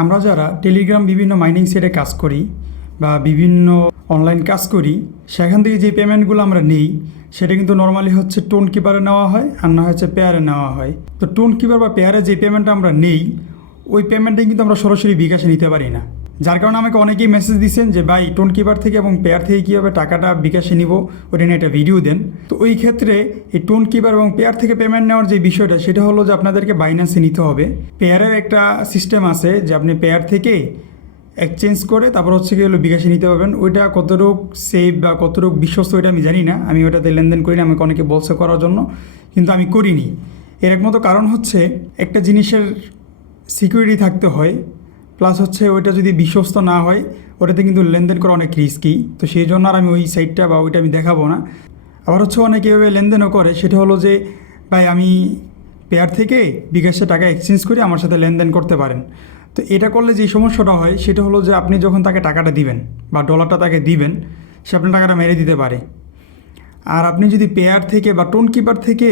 আমরা যারা টেলিগ্রাম বিভিন্ন মাইনিং সাইটে কাজ করি বা বিভিন্ন অনলাইন কাজ করি, সেখান থেকে যে পেমেন্টগুলো আমরা নিই সেটা কিন্তু নর্মালি হচ্ছে টোন কিপারে নেওয়া হয়, আর না হচ্ছে পেয়ারে নেওয়া হয়। তো টোন কিপার বা পেয়ারে যে পেমেন্টটা আমরা নিই, ওই পেমেন্টটা কিন্তু আমরা সরাসরি বিকাশে নিতে পারি না। যার কারণে আমাকে অনেকেই মেসেজ দিচ্ছেন যে ভাই, টোন কিপার থেকে এবং পেয়ার থেকে কীভাবে টাকাটা বিকাশে নিব, ওটা নিয়ে একটা ভিডিও দেন। তো ওই ক্ষেত্রে এই টোন কিপার এবং পেয়ার থেকে পেমেন্ট নেওয়ার যে বিষয়টা, সেটা হলো যে আপনাদেরকে বাইন্যান্সে নিতে হবে। পেয়ারের একটা সিস্টেম আছে যে আপনি পেয়ার থেকে এক্সচেঞ্জ করে তারপর হচ্ছে কি হলো বিকাশে নিতে পারবেন। ওইটা কতটুক সেফ বা কতটুক বিশ্বস্ত ওইটা আমি জানি না, আমি ওটাতে লেনদেন করি না। আমাকে অনেকে বলছে করার জন্য, কিন্তু আমি করিনি। এর একমাত্র কারণ হচ্ছে একটা জিনিসের সিকিউরিটি থাকতে হয়, প্লাস হচ্ছে ওইটা যদি বিশ্বস্ত না হয় ওটাতে কিন্তু লেনদেন করা অনেক রিস্কি। তো সেই জন্য আর আমি ওই সাইটটা বা ওইটা আমি দেখাবো না। আবার হচ্ছে অনেকে এভাবে লেনদেনও করে, সেটা হলো যে ভাই আমি পেয়ার থেকে বিকাশে টাকা এক্সচেঞ্জ করি, আমার সাথে লেনদেন করতে পারেন। তো এটা করলে যে সমস্যাটা হয় সেটা হলো যে আপনি যখন তাকে টাকাটা দিবেন বা ডলারটা তাকে দিবেন, সে আপনার টাকাটা মেরে দিতে পারে। আর আপনি যদি পেয়ার থেকে বা টোন কিপার থেকে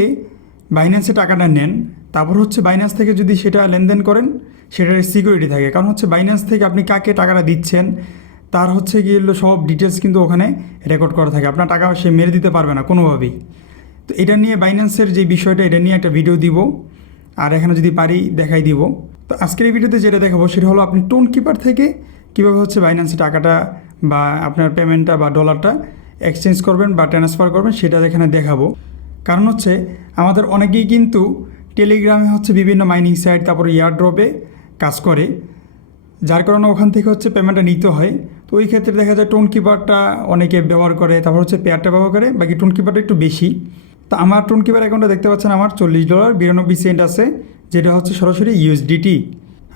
বাইন্যান্সে টাকাটা নেন, তারপর হচ্ছে বাইন্যান্স থেকে যদি সেটা লেনদেন করেন, সেটার সিকিউরিটি থাকে। কারণ হচ্ছে বাইন্যান্স থেকে আপনি কাকে টাকাটা দিচ্ছেন তার হচ্ছে গিয়ে সব ডিটেলস কিন্তু ওখানে রেকর্ড করা থাকে। আপনার টাকা সে মেরে দিতে পারবে না কোনোভাবেই। তো এটা নিয়ে বাইন্যান্সের যে বিষয়টা, এটা নিয়ে একটা ভিডিও দিব, আর এখানে যদি পারি দেখাই দিব। তো আজকের এই ভিডিওতে যেটা দেখাবো সেটা হলো আপনি টোন কিপার থেকে কীভাবে হচ্ছে বাইন্যান্সে টাকাটা বা আপনার পেমেন্টটা বা ডলারটা এক্সচেঞ্জ করবেন বা ট্রান্সফার করবেন, সেটা এখানে দেখাবো। কারণ হচ্ছে আমাদের অনেকেই কিন্তু টেলিগ্রামে হচ্ছে বিভিন্ন মাইনিং সাইট, তারপরে এয়ারড্রপে কাজ করে, যার কারণে ওখান থেকে হচ্ছে পেমেন্টটা নিতে হয়। তো ওই ক্ষেত্রে দেখা যায় টোন কিপারটা অনেকে ব্যবহার করে, তারপর হচ্ছে পেয়ারটা ব্যবহার করে, বাকি টোন কিপারটা একটু বেশি। তো আমার টোন কিপার অ্যাকাউন্টে দেখতে পাচ্ছেন আমার $40.92 আছে, যেটা হচ্ছে সরাসরি ইউএসডিটি।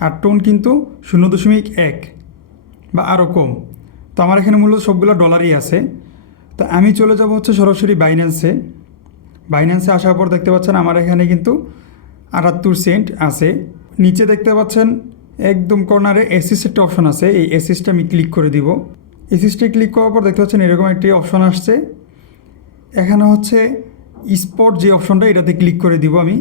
আর টোন কিন্তু 0.1 বা আরও কম। তো আমার এখানে মূলত সবগুলো ডলারই আছে। তো আমি চলে যাব হচ্ছে সরাসরি বাইন্যান্সে আসার পর দেখতে পাচ্ছেন আমার এখানে কিন্তু 78 সেন্ট আছে। নিচে দেখতে পাচ্ছেন একদম কর্নারে অ্যাসিস্ট একটা অপশন আছে, এই অ্যাসিস্টটা আমি ক্লিক করে দিব। অ্যাসিস্টে ক্লিক করার পর দেখতে পাচ্ছেন এরকম একটি অপশন আসছে। এখানে হচ্ছে স্পট যে অপশনটা, এটাতে ক্লিক করে দিব আমি।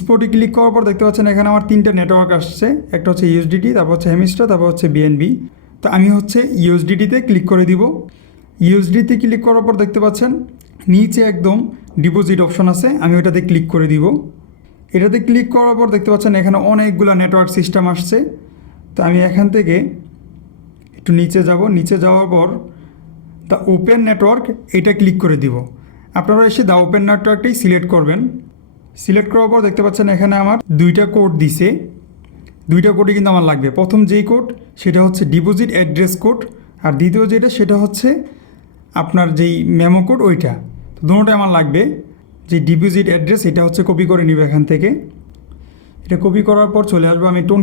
স্পটে ক্লিক করার পর দেখতে পাচ্ছেন এখানে আমার 3টা নেটওয়ার্ক আসছে, একটা হচ্ছে ইউএসডিটি, তারপর হচ্ছে হেমিস্টার, তারপর হচ্ছে বিএনবি। তো আমি হচ্ছে ইউএসডিটিতে ক্লিক করে দিব। ইউএসডিতে ক্লিক করার পর দেখতে পাচ্ছেন নিচে একদম ডিপোজিট অপশন আছে, আমি ওটাতে ক্লিক করে দিব। এটাতে ক্লিক করার পর দেখতে পাচ্ছেন এখানে অনেকগুলো নেটওয়ার্ক সিস্টেম আসছে। তো আমি এখান থেকে একটু নিচে যাব, নিচে যাওয়ার পর দ্য ওপেন নেটওয়ার্ক এটা ক্লিক করে দিব। আপনারা এসে দ্য ওপেন নেটওয়ার্কটাই সিলেক্ট করবেন। সিলেক্ট করার পর দেখতে পাচ্ছেন এখানে আমার 2টা কোড দিছে, 2টা কোডই কিন্তু আমার লাগবে। প্রথম যেই কোড সেটা হচ্ছে ডিপোজিট অ্যাড্রেস কোড, আর দ্বিতীয় যেটা সেটা হচ্ছে আপনার যেই মেমো কোড ওইটা। তো দুটোটাই আমার লাগবে। যে ডিপোজিট অ্যাড্রেস এটা হচ্ছে কপি করে নিব এখান থেকে। এটা কপি করার পর চলে আসবো আমি টোন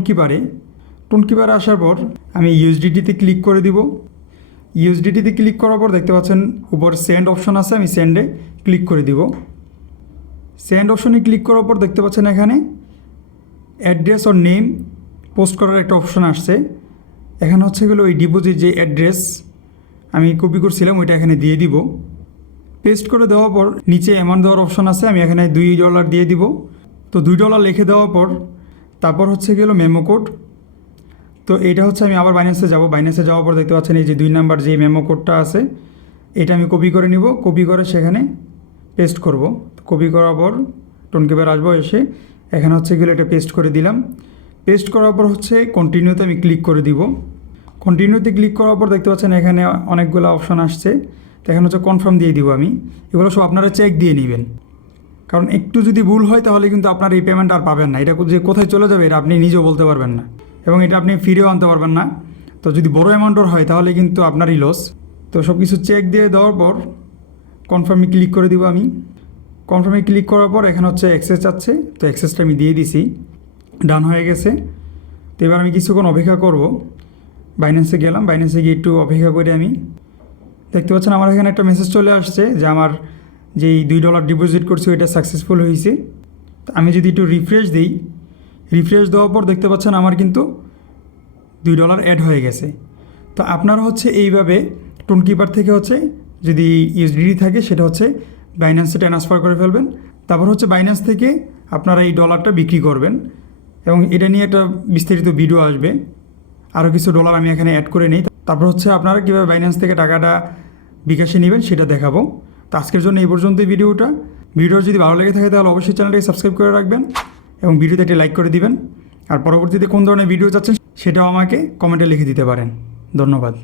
কিপারে আসার পর আমি ইউএসডিটিতে ক্লিক করে দিব। ইউএসডিটিতে ক্লিক করার পর দেখতে পাচ্ছেন উপর সেন্ড অপশন আছে, আমি সেন্ডে ক্লিক করে দিব। সেন্ড অপশনে ক্লিক করার পর দেখতে পাচ্ছেন এখানে অ্যাড্রেস ওর নেম পোস্ট করার একটা অপশন আসছে। এখানে হচ্ছে গেলো ওই ডিপোজিট যে অ্যাড্রেস আমি কপি করছিলাম ওইটা এখানে দিয়ে দিব। পেস্ট করে দেওয়ার পর নিচে অ্যামাউন্ট দেওয়ার অপশন আছে, আমি এখানে $2 দিয়ে দিব। তো $2 লিখে দেওয়ার পর তারপর হচ্ছে গেলো মেমো কোড। তো এটা হচ্ছে আমি আবার বাইন্যান্সে যাব। বাইন্যান্সে যাওয়ার পর দেখতে পাচ্ছেন এই যে 2 নাম্বার যে মেমো কোডটা আছে, এটা আমি কপি করে নিব। কপি করে সেখানে পেস্ট করব। কপি করার পর টোন কিপার আসবো, এসে এখানে হচ্ছে গেলে এটা পেস্ট করে দিলাম। পেস্ট করার পর হচ্ছে কন্টিনিউতে আমি ক্লিক করে দিব। কন্টিনিউতে ক্লিক করার পর দেখতে পাচ্ছেন এখানে অনেকগুলো অপশন আসছে। তো এখানে হচ্ছে কনফার্ম দিয়ে দিব আমি। এগুলো সব আপনারা চেক দিয়ে নেবেন, কারণ একটু যদি ভুল হয় তাহলে কিন্তু আপনার এই পেমেন্ট আর পাবেন না। এটা যে কোথায় চলে যাবে এটা আপনি নিজেও বলতে পারবেন না, এবং এটা আপনি ফিরেও আনতে পারবেন না। তো যদি বড় অ্যামাউন্টের হয় তাহলে কিন্তু আপনারই লস। তো সব কিছু চেক দিয়ে দেওয়ার পর কনফার্মে ক্লিক করে দিব আমি। কনফার্মে ক্লিক করার পর এখানে হচ্ছে অ্যাক্সেস চাচ্ছে, তো অ্যাক্সেসটা আমি দিয়ে দিছি, ডান হয়ে গেছে। তো এবার আমি কিছুক্ষণ অপেক্ষা করব। বাইন্যান্সে গেলাম, বাইন্যান্সে গিয়ে একটু অপেক্ষা করে আমি দেখতে পাচ্ছেন আমার এখানে একটা মেসেজ চলে আসছে যে আমার যেই $2 ডিপোজিট করছি ওইটা সাকসেসফুল হয়েছে। তো আমি যদি একটু রিফ্রেশ দিই, রিফ্রেশ দেওয়ার পর দেখতে পাচ্ছেন আমার কিন্তু $2 অ্যাড হয়ে গেছে। তো আপনারা হচ্ছে এইভাবে টোন কিপার থেকে হচ্ছে যদি ইউএসডিটি থাকে সেটা হচ্ছে বাইন্যান্সে ট্রান্সফার করে ফেলবেন। তারপর হচ্ছে বাইন্যান্স থেকে আপনারা এই ডলারটা বিক্রি করবেন, এবং এটা নিয়ে একটা বিস্তারিত ভিডিও আসবে। আরও কিছু ডলার আমি এখানে অ্যাড করে নিই। তারপর হচ্ছে আপনারা কীভাবে বাইন্যান্স থেকে টাকাটা বিকাশে নেবেন সেটা দেখাবো। তো আজকের জন্য এই পর্যন্তই ভিডিওটা যদি ভালো লেগে থাকে তাহলে অবশ্যই চ্যানেলটাকে সাবস্ক্রাইব করে রাখবেন এবং ভিডিওতে একটি লাইক করে দিবেন। আর পরবর্তীতে কোন ধরনের ভিডিও চাচ্ছেন সেটাও আমাকে কমেন্টে লিখে দিতে পারেন। ধন্যবাদ।